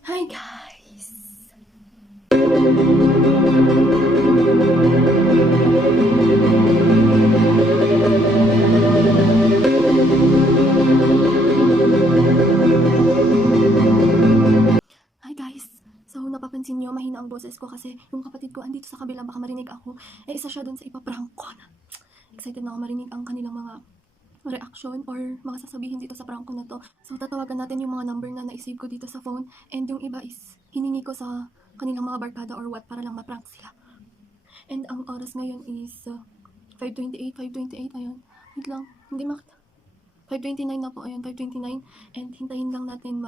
Hi guys! Hi guys! So napapansin niyo mahina ang boses ko kasi yung kapatid ko andito sa kabila, baka marinig ako. Isa siya dun sa ipaprank ko na. Excited na ako marinig ang kanilang mga reaction or mga sasabihin dito sa prank ko na to. So tatawagan natin yung mga number na naisave ko dito sa phone, and yung iba is hiningi ko sa kanilang mga barkada or what para lang ma-prank sila. And ang oras ngayon is 5:28, ayun. Wait lang, hindi makita. 5:29 na po, ayun, 5:29. And hintayin lang natin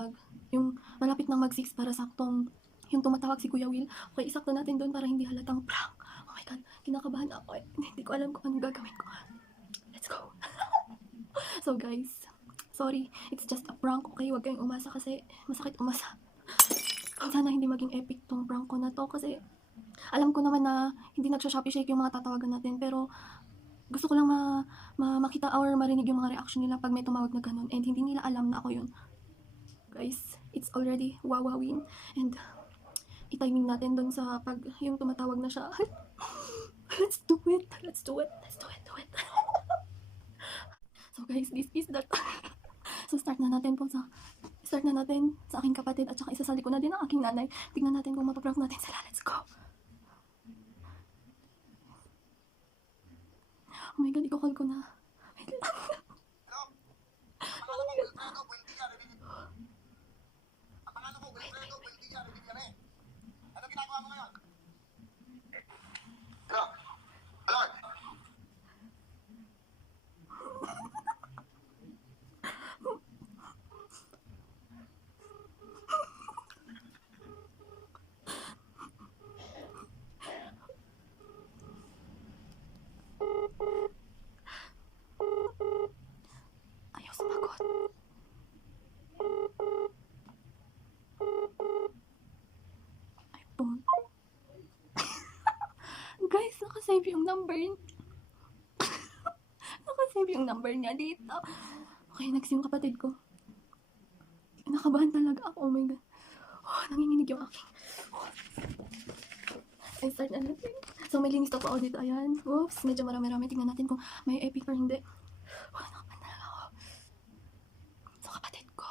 yung malapit nang mag-6 para saktong yung tumatawag si Kuya Will. Okay, isakto natin doon para hindi halatang prank. Oh my God, kinakabahan ako. Hindi ko alam kung anong gagawin ko. Let's go. So guys, sorry, it's just a prank, okay? Huwag kayong umasa kasi masakit umasa. Sana hindi maging epic tong prank ko na to kasi alam ko naman na hindi nagsha-Shopee Shake yung mga tatawagan natin, pero gusto ko lang makita or marinig yung mga reaction nila pag may tumawag na ganun, and hindi nila alam na ako yun. Guys, it's already wawawin, and i-timing natin dun sa pag yung tumatawag na siya. Let's do it. So guys, this is that. So start na natin sa aking kapatid at saka isasali ko na din ang aking nanay. Tingnan natin kung mapaprank natin sila. Let's go. Oh my God, i-call ko na. Wait lang. Ano ginagawa mo ngayon? Hello? Hello? Ayaw sumagot. iPhone. Guys, nakasave yung number. Nakasave yung number niya dito. Okay, next yung kapatid ko. Nakabahan talaga ako. Oh my God. Oh, nanginginig yung aking. Oh. I start na natin. So, may linis pa ako dito. Ayan. Oops, medyo marami-rami. Tingnan natin kung may epic or hindi. Oh, nakabahan talaga ako. So, kapatid ko.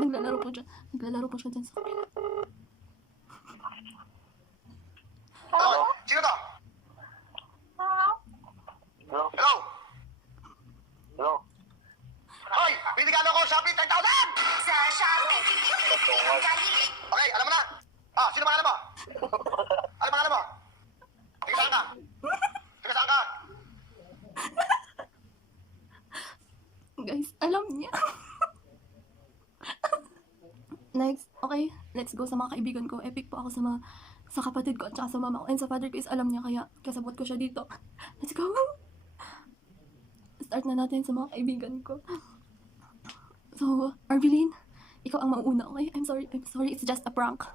Naglalaro po siya dyan sa kabila. Hello? Sino to? Hello? Hello? Hello? Hoy! Binigyan ako Shopee 10,000! Sa Shopee, ang galing. Okay, alam mo na? Ah, sino pangalan mo? Ano pangalan mo? Taga saan ka? Taga saan ka? Guys, alam niya. Next, okay, let's go sa mga kaibigan ko. Epic po ako sa kapatid ko at saka sa mama ko. And sa father ko is alam niya, kaya kasabot ko siya dito. Let's go! Start na natin sa mga kaibigan ko. So, Arvelin, ikaw ang mauuna, okay? I'm sorry, it's just a prank.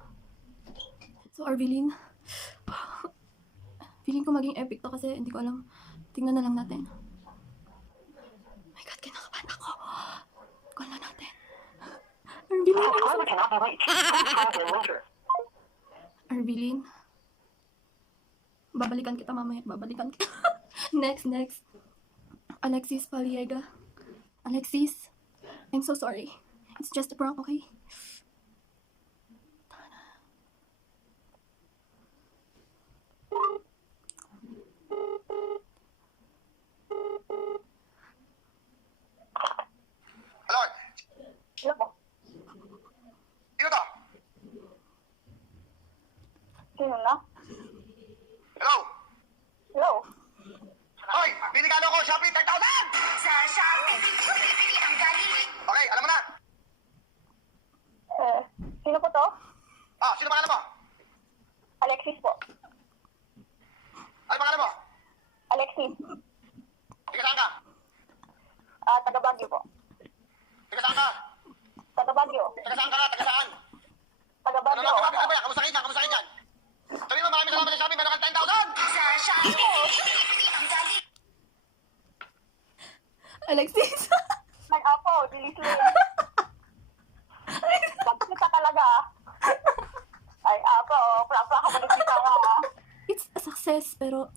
So, Arvelin, feeling ko maging epic to kasi hindi ko alam. Tingnan na lang natin. Oh my God, kinakabahan ako. Call na natin. Arvelin, Subscriber cannot be reached. Please call again later. Arvelin, babalikan kita mamaya. Next. Alexis Paliega. Alexis, I'm so sorry. It's just a prank, okay? Hello? Hello po. Sino to? Sino na? Hello? Hello? Hoy! Binigyan ako Shopee 10,000! Sa Shopee, ang galing. Okay, alam mo na? Sino po to? Ah, sino pangalan mo? Alexis po. Ano pangalan mo? Alexis. Taga saan ka? Taga Baguio po. Taga saan ka? Taga Baguio. Taga saan ka na? Taga saan? Taga Ano Baguio. ba yan? Kamusta yan? Sabi mo, maraming salamat sa Shopee, meron kang 10,000! Sa Shopee, ang galing. Alexis! Ay, apo, dilisli. Pagkita ka talaga. Ay, apo, pra-pra ka manisita ka. It's a success, pero...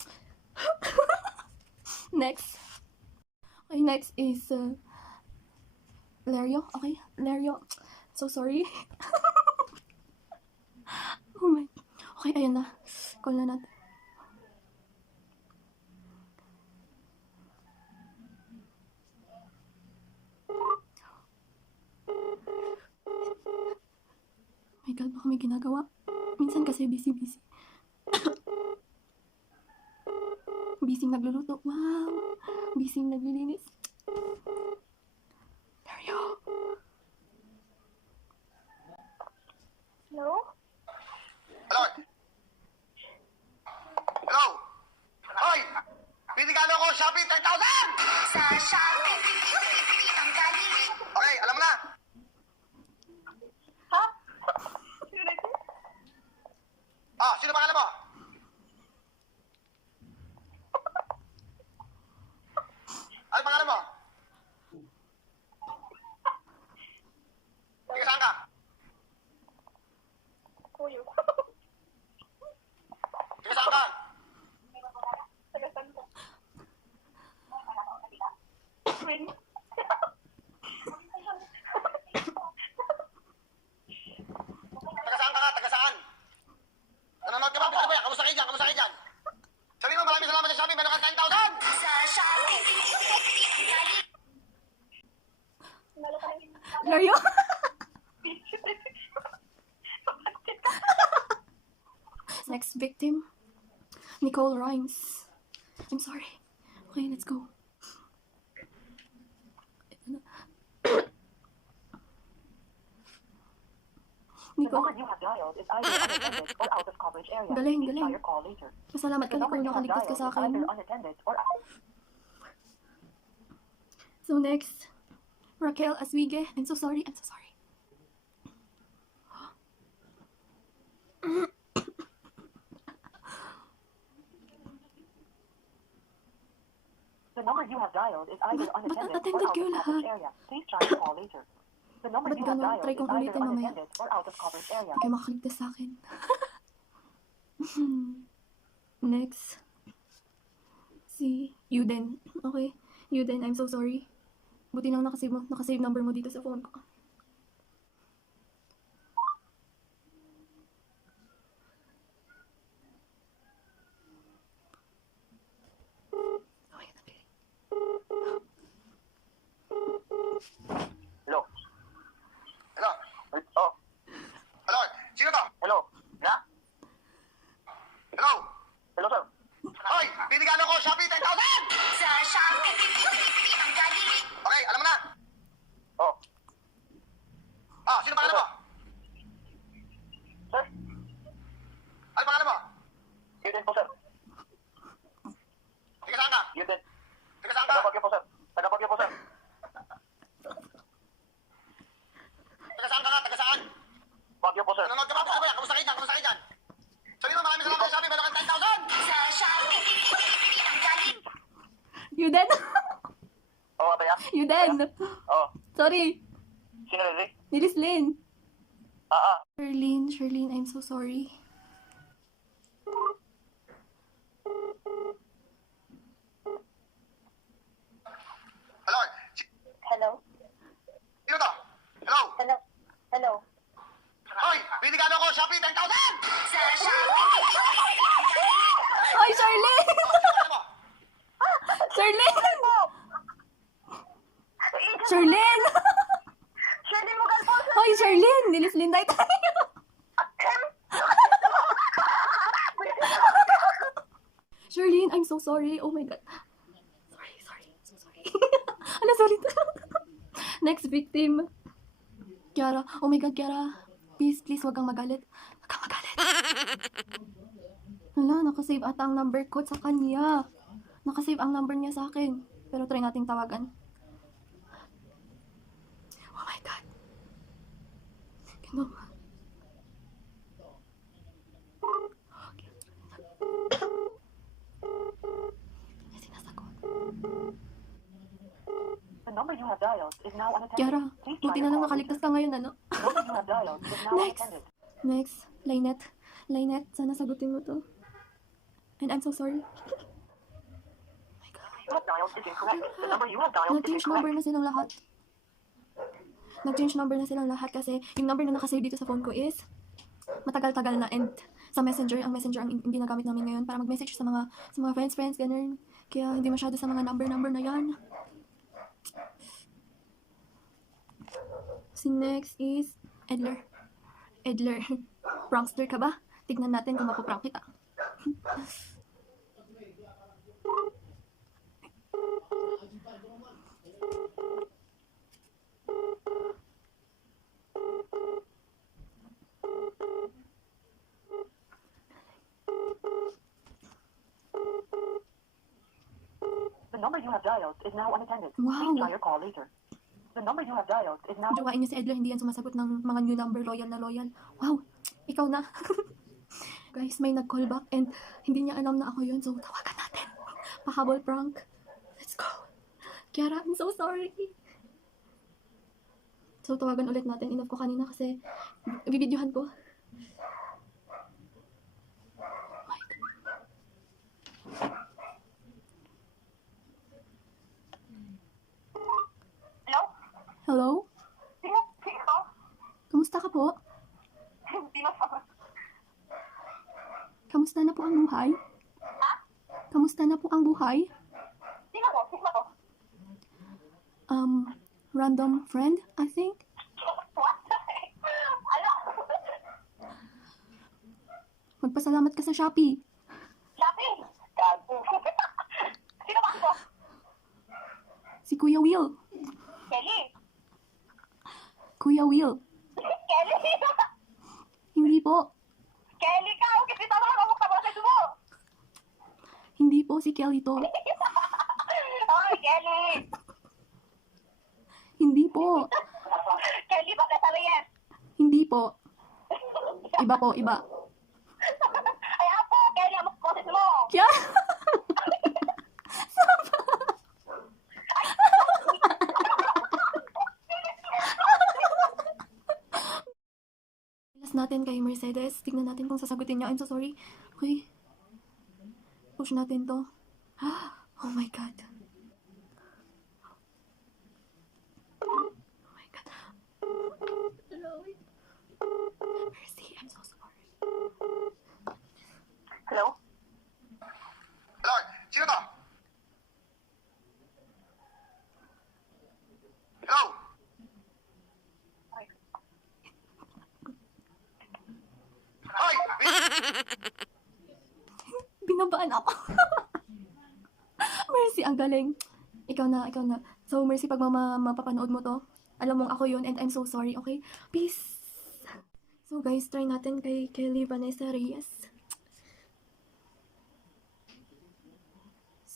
Next. Okay, next is... Lerio. Okay, Lerio. So sorry. Oh my... Okay, ayan na. Call na natin. Oh my God, baka may ginagawa. Minsan kasi busy-busy. Busy nagluluto. Wow! Busy naglilinis. Dario! Hello? Hello? Hello? Hoy! Binigalo ko Shopee 10,000! Sa Shopee, bili ang galing. Okay, alam mo na. Ha? Ah, sino pangalan mo? Ano pangalan mo? Tiga saan ka? Kuyo. Tiga saan ka? Tagasan ko. Twin. Taga saan ka nga? Taga saan? Nanonood ka ba? Ano ba yan? Kamusta kayo dyan? Kamusta kayo dyan? Sabi mo, maraming salamat sa Shopee. Meron kang 10,000! Sa Shopee, bili ang galing. Nalo ka rin. Lerio! Next victim, Nicole Rhymes. I'm sorry. Okay, let's go. The Nicole, number you have dialed is either unattended or out of coverage area. Galing, Please try galing. your call later. masalamat ka The number Nicole, you have nakaligtas ka dialed sa is either akin. unattended or So next, Raquel Aswige. I'm so sorry, I'm so sorry. the number you have dialed is either Ba't unattended or attended out kayo of coverage lahat? area. Please try your call later. The number Ba't you have ganun? dialed Try is kong either ulitin mamaya. unattended or out of coverage area. Kaya makaligtas sa akin. Next. Si Yuden. Okay. Yuden, I'm so sorry. Buti nang nakasave number mo dito sa phone ko. Okay, okay. Hello? Hello? Oh. Hello? Sino to? Hello? Na? Hello? Hello, sir? Hoy! Binigalo ko Shopee 10,000! Sa Shopee, bili ang galing. Okay, alam mo na. Oh. Ah, sino pangalan mo? Sir? Ano pangalan mo? Yuden po, sir. Tiga saan ka? Yuden. Tiga saan ka? Taga Bagyo po, sir. Taga Bagyo po, sir. Taga saan ka nga? Taga saan? Bagyo po, sir. Nanonood ka ba? Ano ba yan? Kamusta kayo dyan? Kamusta kayo dyan? Sabi mo, maraming salamat sa Shopee. Meron kang 10,000! Sa Shopee, bili ang galing. Yuden! Oo, oh, Ataya. Yuden! Oo. Sorry. Sino rin? Nilislin. Ah. Charlene, I'm so sorry. Hello? Hello? Sino to? Hello? Hello? Hello? Hoy! Binigalo ko Shopee 10,000! Sa Shopee, bili ang galing. Ay, Charlene! Ano mo? Charlene! Charlene! Shirley mo galpo, sir. Hoy, Charlene! Nilislin tayo. Charlene, I'm so sorry. Oh my God. Sorry. So sorry. Ano, sorry. Next victim. Kiara. Oh my God, Kiara. Please, wag kang magalit. Wag kang magalit. Hala, nakasave ata ang number ko sa kanya. Nakasave ang number niya sa akin. Pero try nating tawagan. Oh my God. Ano? Sinasagot. The number you have dialed dialed is now unattended. Kiara, Please try buti your na lang call nakaligtas later. ka ngayon, ano? The number you have dialed is now Next. unattended. Next, Lynette. Lynette, sana sagutin mo to. And I'm so sorry. Oh my God. You have dialed is incorrect. The number you have dialed is Nag-change number incorrect. na silang lahat. Nag-change number na silang lahat kasi yung number na nakasave dito sa phone ko is matagal-tagal na, and sa messenger ang hindi nagamit namin ngayon para mag-message sa mga friends, ganun. Kaya hindi masyado sa mga number na yan. Si next is Edler. Prankster ka ba? Tignan natin kung mapaprank kita. The number you have dialed is now unattended. Wow. Please try your call later. The number you have dialed is now Jowain niyo si Edler, hindi yan sumasagot ng mga new number, loyal na loyal. Wow, ikaw na. Guys, may nag-call back and hindi niya alam na ako yun, so tawagan natin. Pahabol prank. Let's go. Kiara, I'm so sorry. So tawagan ulit natin. Enough ko kanina kasi bibidyohan ko. Hello? Hello? Sino? Sino? Kamusta ka po? Sino? Kamusta na po ang buhay? Ha? Kamusta na po ang buhay? Sino to? Sino to? Random friend, I think. What? Ano? Magpasalamat ka sa Shopee. Shopee? Gago. Sino ba ako? Si Kuya Will. Kelly? Kuya Will. Kelly? Hindi po. Kelly ka! Huwag kita naman ang magpaboses mo! Hindi po si Kelly to. Ay, Kelly! Hindi po. Kelly, bakit sabi yes? Hindi po. Iba po, iba. Ay, apo! Kelly, ang magpaboses mo! Kya? Last natin kay Mercedes. Tignan natin kung sasagutin niya. I'm so sorry. Okay. Push natin to. Oh my God. Oh my God. Mercy, I'm so sorry. Hello? Hello? Sino to? Hello? Hoy! Binabaan ako. Mercy, ang galing. Ikaw na. So, Mercy, pag mapapanood mo to, alam mong ako yun and I'm so sorry, okay? Peace! So, guys, try natin kay Kelly Vanessa Reyes.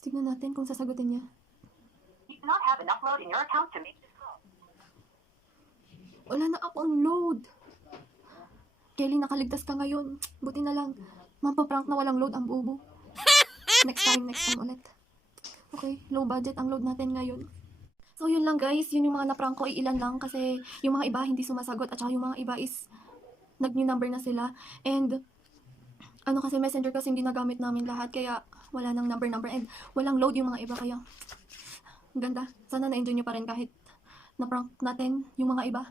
Tignan natin kung sasagutin niya. You do not have enough load in your account to make this call. Wala na akong load. Kelly, nakaligtas ka ngayon. Buti na lang. Mampaprank na walang load ang bubo. Next time ulit. Okay, low budget ang load natin ngayon. So, yun lang guys. Yun yung mga naprank ko. Ilan lang kasi yung mga iba hindi sumasagot at saka yung mga iba is nag-new number na sila. And ano kasi messenger kasi hindi nagamit namin lahat kaya wala nang number and walang load yung mga iba kaya ang ganda. Sana na-enjoy nyo pa rin kahit na-prank natin yung mga iba.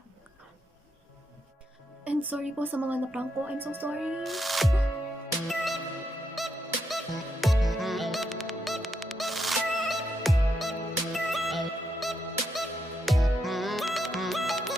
And sorry po sa mga na-prank ko. I'm so sorry.